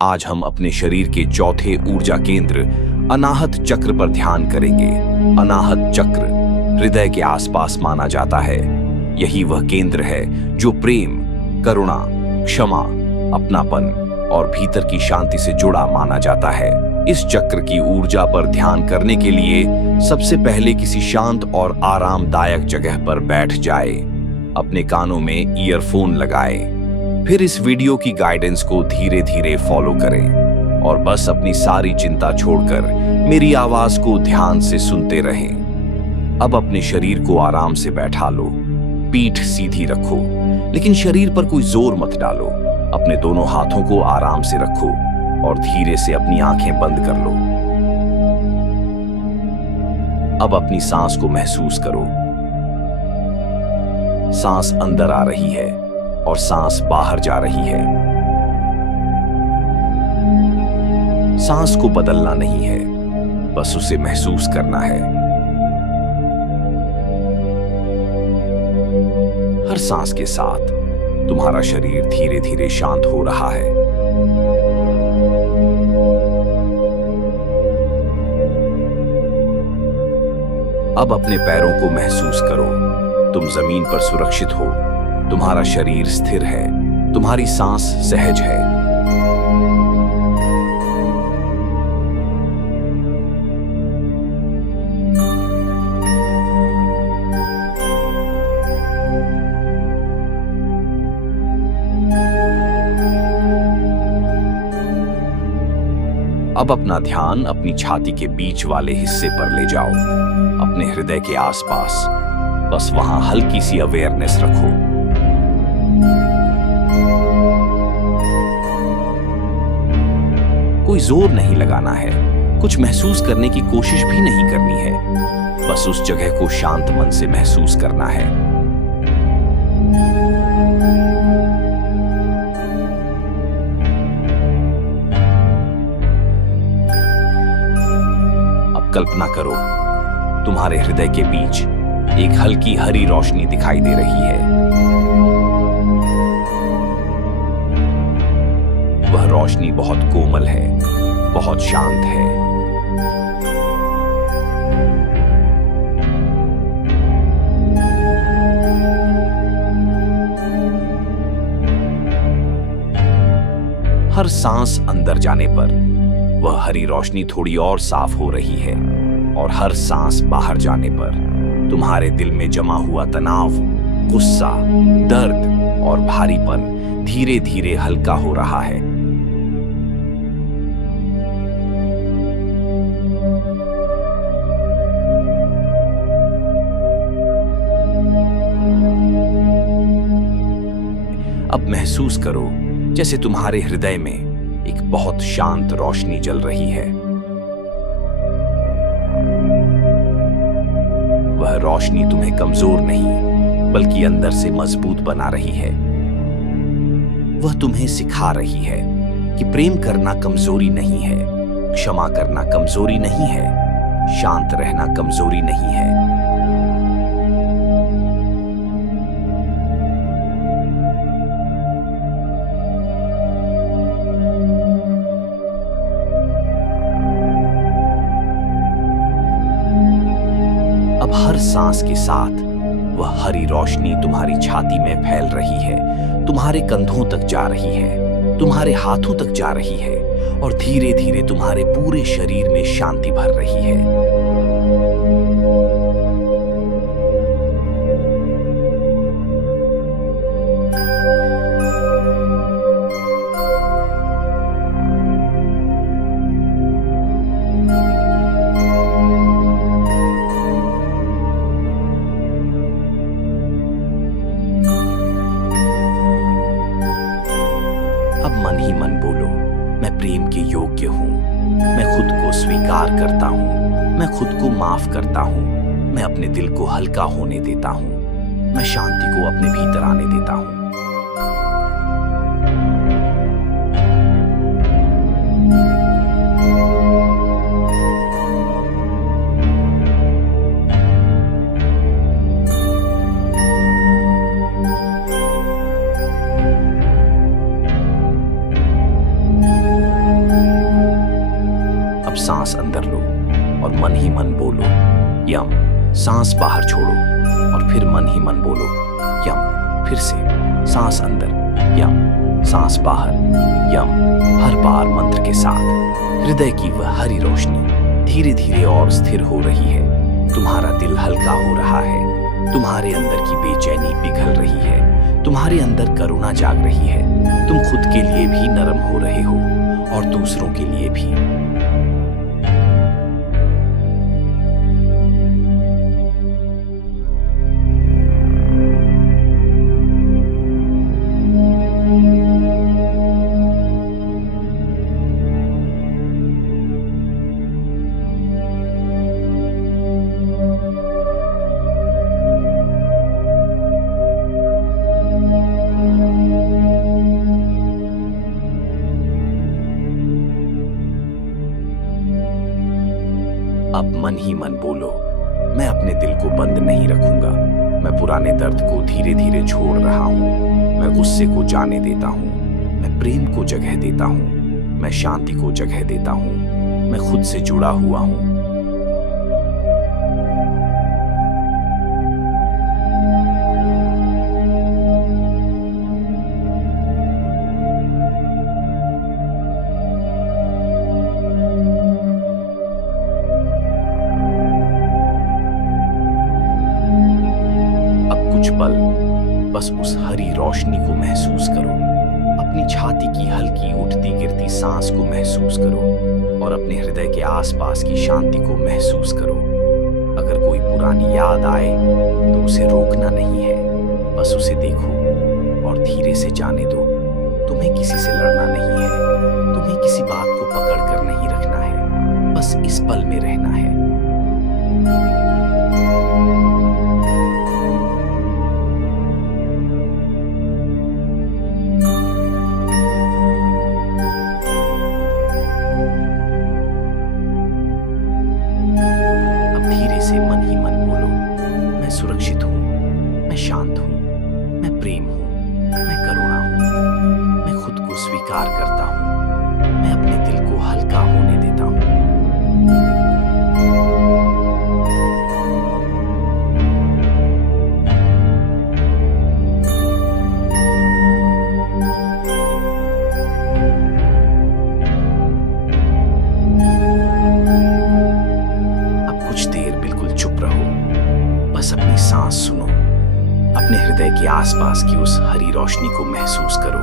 आज हम अपने शरीर के चौथे ऊर्जा केंद्र अनाहत चक्र पर ध्यान करेंगे। अनाहत चक्र हृदय के आसपास माना जाता है। यही वह केंद्र है जो प्रेम, करुणा, क्षमा, अपनापन और भीतर की शांति से जुड़ा माना जाता है। इस चक्र की ऊर्जा पर ध्यान करने के लिए सबसे पहले किसी शांत और आरामदायक जगह पर बैठ जाए। अपने कानों में ईयरफोन लगाएं। फिर इस वीडियो की गाइडेंस को धीरे धीरे फॉलो करें और बस अपनी सारी चिंता छोड़कर मेरी आवाज को ध्यान से सुनते रहें। अब अपने शरीर को आराम से बैठा लो। पीठ सीधी रखो, लेकिन शरीर पर कोई जोर मत डालो। अपने दोनों हाथों को आराम से रखो और धीरे से अपनी आंखें बंद कर लो। अब अपनी सांस को महसूस करो। सांस अंदर आ रही है और सांस बाहर जा रही है। सांस को बदलना नहीं है, बस उसे महसूस करना है। हर सांस के साथ तुम्हारा शरीर धीरे धीरे शांत हो रहा है। अब अपने पैरों को महसूस करो। तुम जमीन पर सुरक्षित हो। तुम्हारा शरीर स्थिर है। तुम्हारी सांस सहज है। अब अपना ध्यान अपनी छाती के बीच वाले हिस्से पर ले जाओ, अपने हृदय के आसपास। बस वहां हल्की सी अवेयरनेस रखो। कोई जोर नहीं लगाना है, कुछ महसूस करने की कोशिश भी नहीं करनी है। बस उस जगह को शांत मन से महसूस करना है। अब कल्पना करो, तुम्हारे हृदय के बीच एक हल्की हरी रोशनी दिखाई दे रही है। वह रोशनी बहुत कोमल है, बहुत शांत है। हर सांस अंदर जाने पर वह हरी रोशनी थोड़ी और साफ हो रही है और हर सांस बाहर जाने पर तुम्हारे दिल में जमा हुआ तनाव, गुस्सा, दर्द और भारीपन धीरे धीरे हल्का हो रहा है। अब महसूस करो जैसे तुम्हारे हृदय में एक बहुत शांत रोशनी जल रही है। वह रोशनी तुम्हें कमजोर नहीं, बल्कि अंदर से मजबूत बना रही है। वह तुम्हें सिखा रही है कि प्रेम करना कमजोरी नहीं है, क्षमा करना कमजोरी नहीं है, शांत रहना कमजोरी नहीं है। अब हर सांस के साथ वह हरी रोशनी तुम्हारी छाती में फैल रही है, तुम्हारे कंधों तक जा रही है, तुम्हारे हाथों तक जा रही है और धीरे धीरे तुम्हारे पूरे शरीर में शांति भर रही है। अब मन ही मन बोलो, मैं प्रेम के योग्य हूं। मैं खुद को स्वीकार करता हूं। मैं खुद को माफ करता हूं। मैं अपने दिल को हल्का होने देता हूं। मैं शांति को अपने भीतर आने देता हूं। सांस अंदर लो और मन ही मन बोलो यम। सांस बाहर छोड़ो और फिर मन ही मन बोलो यम। फिर से सांस अंदर यम, सांस बाहर यम। हर बार मंत्र के साथ हृदय की वह हरी रोशनी धीरे धीरे और स्थिर हो रही है। तुम्हारा दिल हल्का हो रहा है, तुम्हारे अंदर की बेचैनी पिघल रही है, तुम्हारे अंदर करुणा जाग रही है। तुम खुद के लिए भी नरम हो रहे हो और दूसरों के लिए भी। अब मन ही मन बोलो, मैं अपने दिल को बंद नहीं रखूंगा। मैं पुराने दर्द को धीरे धीरे छोड़ रहा हूँ। मैं गुस्से को जाने देता हूँ, मैं प्रेम को जगह देता हूँ, मैं शांति को जगह देता हूँ। मैं खुद से जुड़ा हुआ हूँ। कुछ पल बस उस हरी रोशनी को महसूस करो। अपनी छाती की हल्की उठती गिरती सांस को महसूस करो और अपने हृदय के आसपास की शांति को महसूस करो। अगर कोई पुरानी याद आए तो उसे रोकना नहीं है, बस उसे देखो और धीरे से जाने दो। तुम्हें किसी से लड़ना नहीं है, तुम्हें किसी बात को पकड़ कर नहीं रखना है, बस इस पल में रहना है। से मन ही मन बोलो, मैं सुरक्षित हूँ, मैं शांत हूँ, मैं प्रेम हूँ, मैं करुणा हूँ, मैं खुद को स्वीकार करता हूँ, मैं अपने दिल को हल्का होने देता हूँ। बस अपनी सांस सुनो, अपने हृदय के आसपास की उस हरी रोशनी को महसूस करो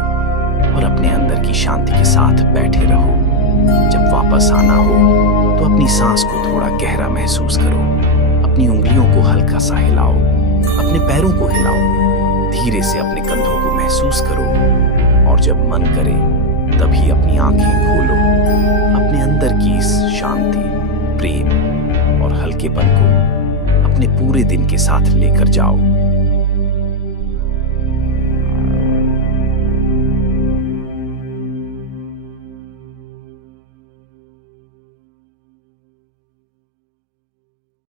और अपने अंदर की शांति के साथ बैठे रहो। जब वापस आना हो तो अपनी सांस को थोड़ा गहरा महसूस करो। अपनी उंगलियों को हल्का सा हिलाओ, अपने पैरों को हिलाओ, धीरे से अपने कंधों को महसूस करो और जब मन करे तभी अपनी आंखें खोलो। अपने अंदर की इस शांति, प्रेम और हल्केपन को अपने पूरे दिन के साथ लेकर जाओ।